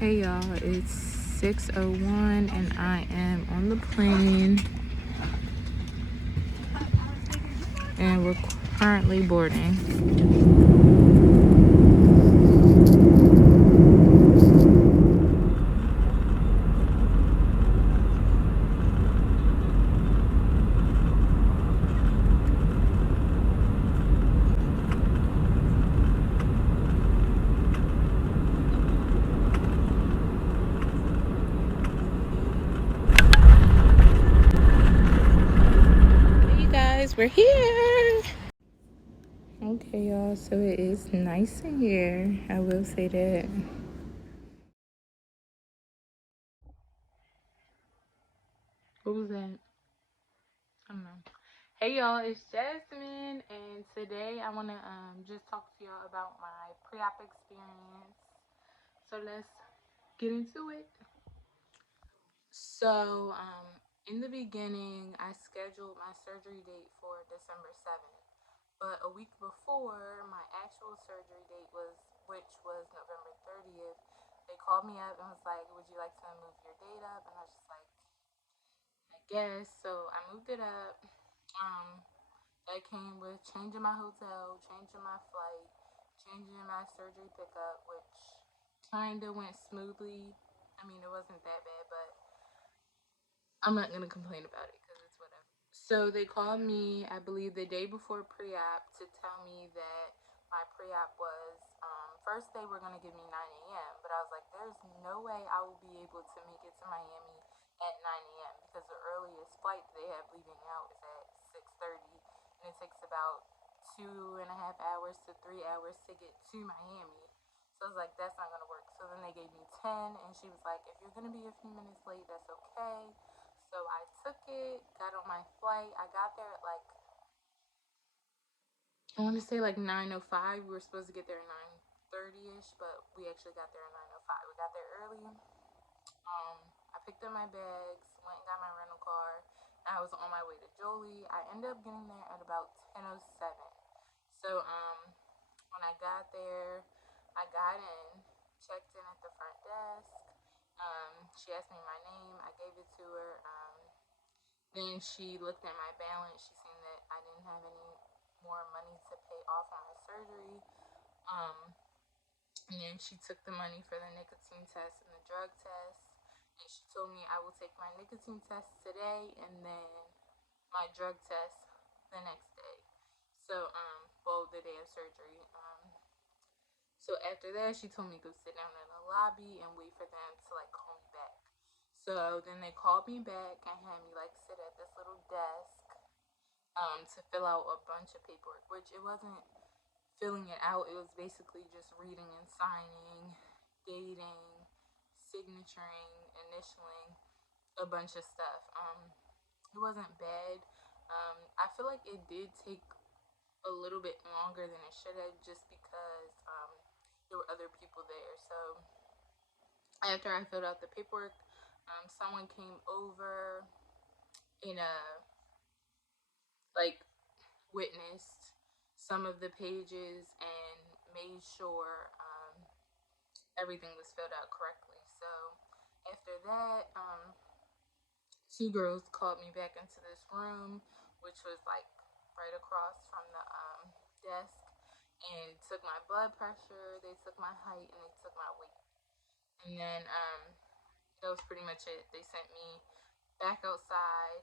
Hey y'all, it's 6:01 and I am on the plane and we're currently boarding. Hey you guys, we're here. Okay y'all, so it is nice in here. I will say that. What was that? I don't know. Hey y'all, it's Jasmine, and today I want to just talk to y'all about my pre-op experience. So let's get into it. So, in the beginning, I scheduled my surgery date for December 7th. But a week before my actual surgery date which was November 30th, they called me up and was like, "Would you like to move your date up?" And I was just like, "I guess." So I moved it up. Um, that came with changing my hotel, changing my flight, changing my surgery pickup, which kind of went smoothly. I mean, it wasn't that bad, but I'm not gonna complain about it because it's whatever. So they called me, I believe, the day before pre-op to tell me that my pre-op was. First they were gonna give me 9 a.m., but I was like, "There's no way I will be able to make it to Miami at 9 a.m. because the earliest flight they have leaving out is at 6:30, and it takes about 2.5 hours to 3 hours to get to Miami." So I was like, "That's not gonna work." So then they gave me 10, and she was like, "If you're gonna be a few minutes late, that's okay." So I took it, got on my flight. I got there at like, I want to say like 9:05. We were supposed to get there at 9:30ish, but we actually got there at 9:05. We got there early. I picked up my bags, went and got my rental car. And I was on my way to Jolie. I ended up getting there at about 10:07. So when I got there, I got in, checked in at the front desk. She asked me my name. I gave it to her. Then she looked at my balance. She seen that I didn't have any more money to pay off on my surgery. Um, and then she took the money for the nicotine test and the drug test. And she told me I will take my nicotine test today and then my drug test the next day. So, well, the day of surgery. So after that, she told me to go sit down in the lobby and wait for them to like call me back. So then they called me back and had me like sit at this little desk to fill out a bunch of paperwork, which it wasn't filling it out. It was basically just reading and signing, dating, signaturing, initialing, a bunch of stuff. It wasn't bad. I feel like it did take a little bit longer than it should have just because there were other people there. So after I filled out the paperwork, someone came over in a like witnessed some of the pages and made sure everything was filled out correctly. So after that, two girls called me back into this room, which was like right across from the desk, and took my blood pressure, they took my height, and they took my weight. And then that was pretty much it. They sent me back outside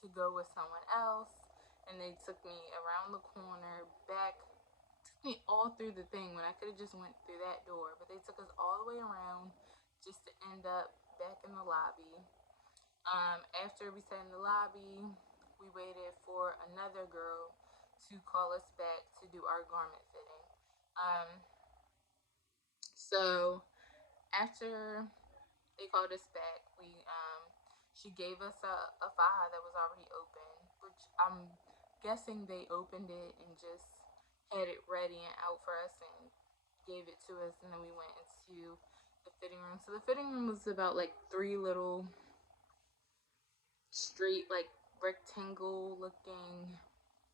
to go with someone else, and they took me around the corner, back, took me all through the thing when I could have just went through that door, but they took us all the way around just to end up back in the lobby. After we sat in the lobby, we waited for another girl to call us back to do our garment fitting. Um, so after they called us back, she gave us a file that was already open, which I'm guessing they opened it and just had it ready and out for us and gave it to us, and then we went into the fitting room. So the fitting room was about like three little straight, like rectangle looking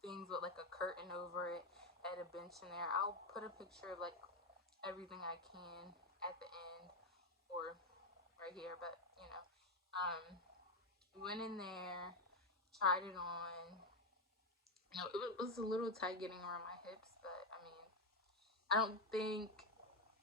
things with like a curtain over it. Had a bench in there. I'll put a picture of like everything I can at the end. right here, but you know, went in there, tried it on. You know, it was a little tight getting around my hips, but I mean, I don't think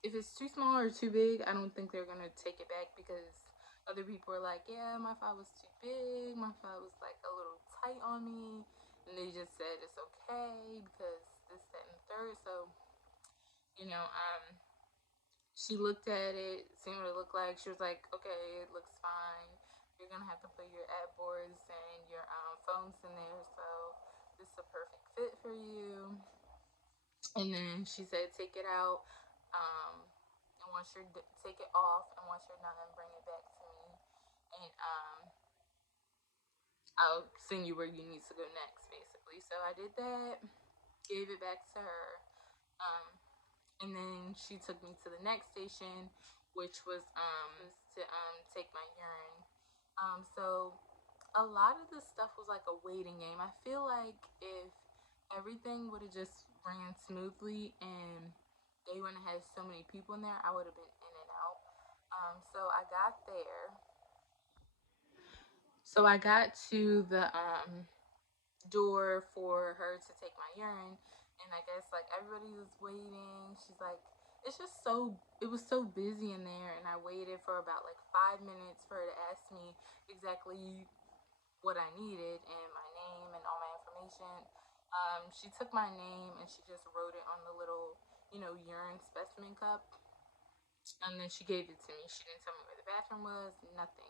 if it's too small or too big, I don't think they're gonna take it back because other people are like, yeah, my thigh was too big, my thigh was like a little tight on me, and they just said it's okay because this, that, and the third. So, you know, she looked at it, seen what it looked like. She was like, okay, it looks fine. You're gonna have to put your ad boards and your phones in there, so this is a perfect fit for you. And then she said, take it out. And once you're take it off, and once you're done, bring it back to me, and I'll send you where you need to go next, basically. So I did that, gave it back to her, um, and then she took me to the next station, which was to take my urine. So a lot of this stuff was like a waiting game. I feel like if everything would have just ran smoothly and they wouldn't have so many people in there, I would have been in and out. So I got there. So I got to the door for her to take my urine, and I guess like everybody was waiting. She's like, it's just so, it was so busy in there, and I waited for about like 5 minutes for her to ask me exactly what I needed and my name and all my information. She took my name and she just wrote it on the little, urine specimen cup, and then she gave it to me. She didn't tell me where the bathroom was, nothing.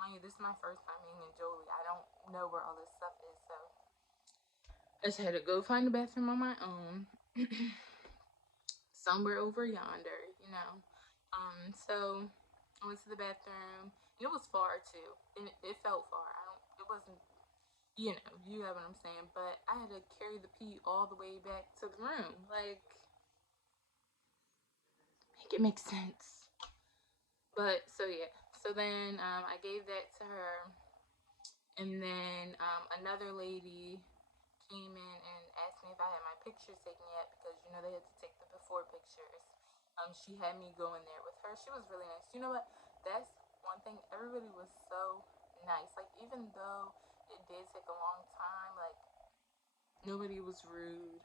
Mind you, this is my first time being in Jolie. I don't know where all this stuff is, so I just had to go find the bathroom on my own, somewhere over yonder. So I went to the bathroom, and it was far too, and it felt far. It wasn't, you have what I'm saying, but I had to carry the pee all the way back to the room. Like, make it make sense. But so yeah, so then I gave that to her, and then another lady came in and asked me if I had my pictures taken yet because they had to take the before pictures. She had me go in there with her. She was really nice. You know what? That's one thing. Everybody was so nice. Like, even though it did take a long time, like, nobody was rude.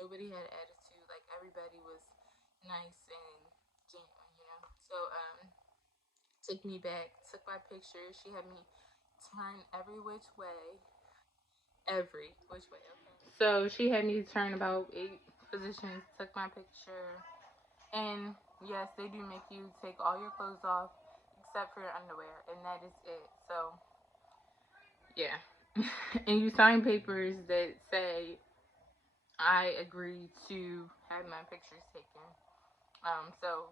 Nobody had attitude. Like, everybody was nice and genuine. So took me back, took my picture. She had me turn every which way. Every which way, okay. So she had me turn about 8 positions, took my picture. And yes, they do make you take all your clothes off except for your underwear, and that is it. So, yeah. And you sign papers that say, I agree to have my pictures taken. So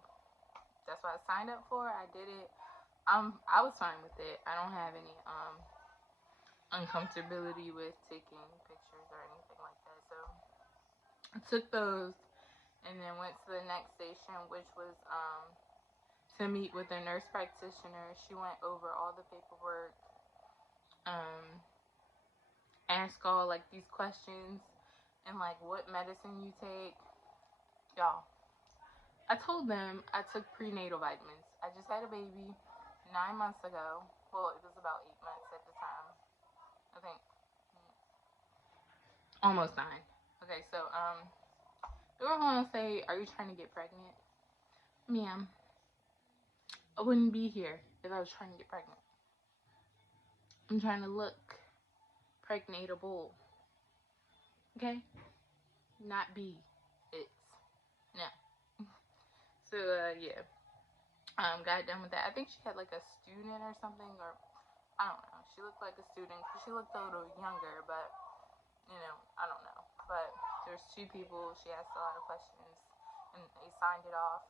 that's what I signed up for. I did it. I was fine with it. I don't have any uncomfortability with taking pictures or anything like that. So I took those and then went to the next station, which was to meet with a nurse practitioner. She went over all the paperwork, asked all like these questions, and like what medicine you take. Y'all, I told them I took prenatal vitamins. I just had a baby 9 months ago. Well, it was about 8 months at the time. I think almost 9. Okay, so they were going to say, "Are you trying to get pregnant?" Ma'am, I wouldn't be here if I was trying to get pregnant. I'm trying to look pregnatable. Okay? Not be. It's no. So yeah. Got done with that. I think she had like a student or something, or I don't know. She looked like a student. She looked a little younger, but I don't know. But there's 2 people. She asked a lot of questions, and they signed it off.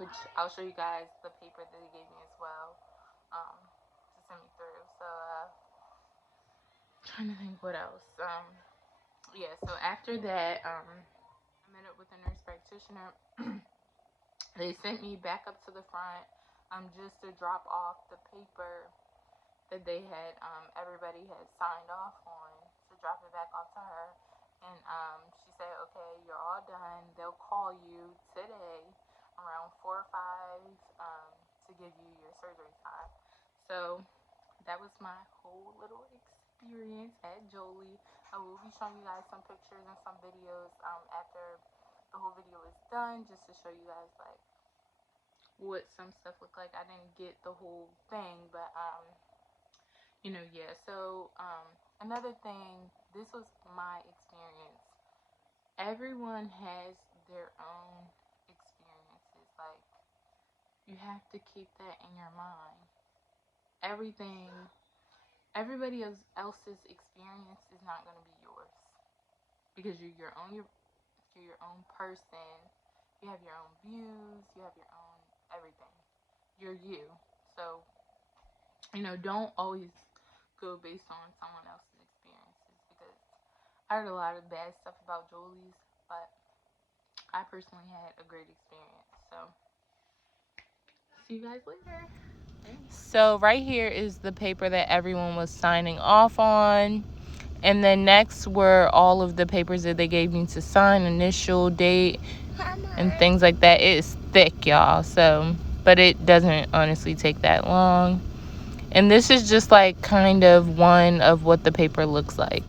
Which I'll show you guys the paper that they gave me as well, to send me through. So trying to think what else. Yeah. So after that, I met up with a nurse practitioner. They sent me back up to the front, just to drop off the paper that they had, everybody had signed off on, to drop it back off to her. And she said, okay, you're all done. They'll call you today around 4 or 5, to to give you your surgery time. So that was my whole little experience at Jolie. I will be showing you guys some pictures and some videos after the whole video is done, just to show you guys like what some stuff looked like. I didn't get the whole thing, but you know, yeah. So another thing, this was my experience. Everyone has their own experiences. Like, you have to keep that in your mind. Everybody else's experience is not going to be yours, because you're your own person. You have your own views. You have your own everything. You're you. So, you know, don't always go based on someone else's experiences, because I heard a lot of bad stuff about Jolie's, but I personally had a great experience. So, see you guys later. So right here is the paper that everyone was signing off on. And then next were all of the papers that they gave me to sign, initial, date, and things like that. It is thick, y'all. So, but it doesn't honestly take that long. And this is just like kind of one of what the paper looks like.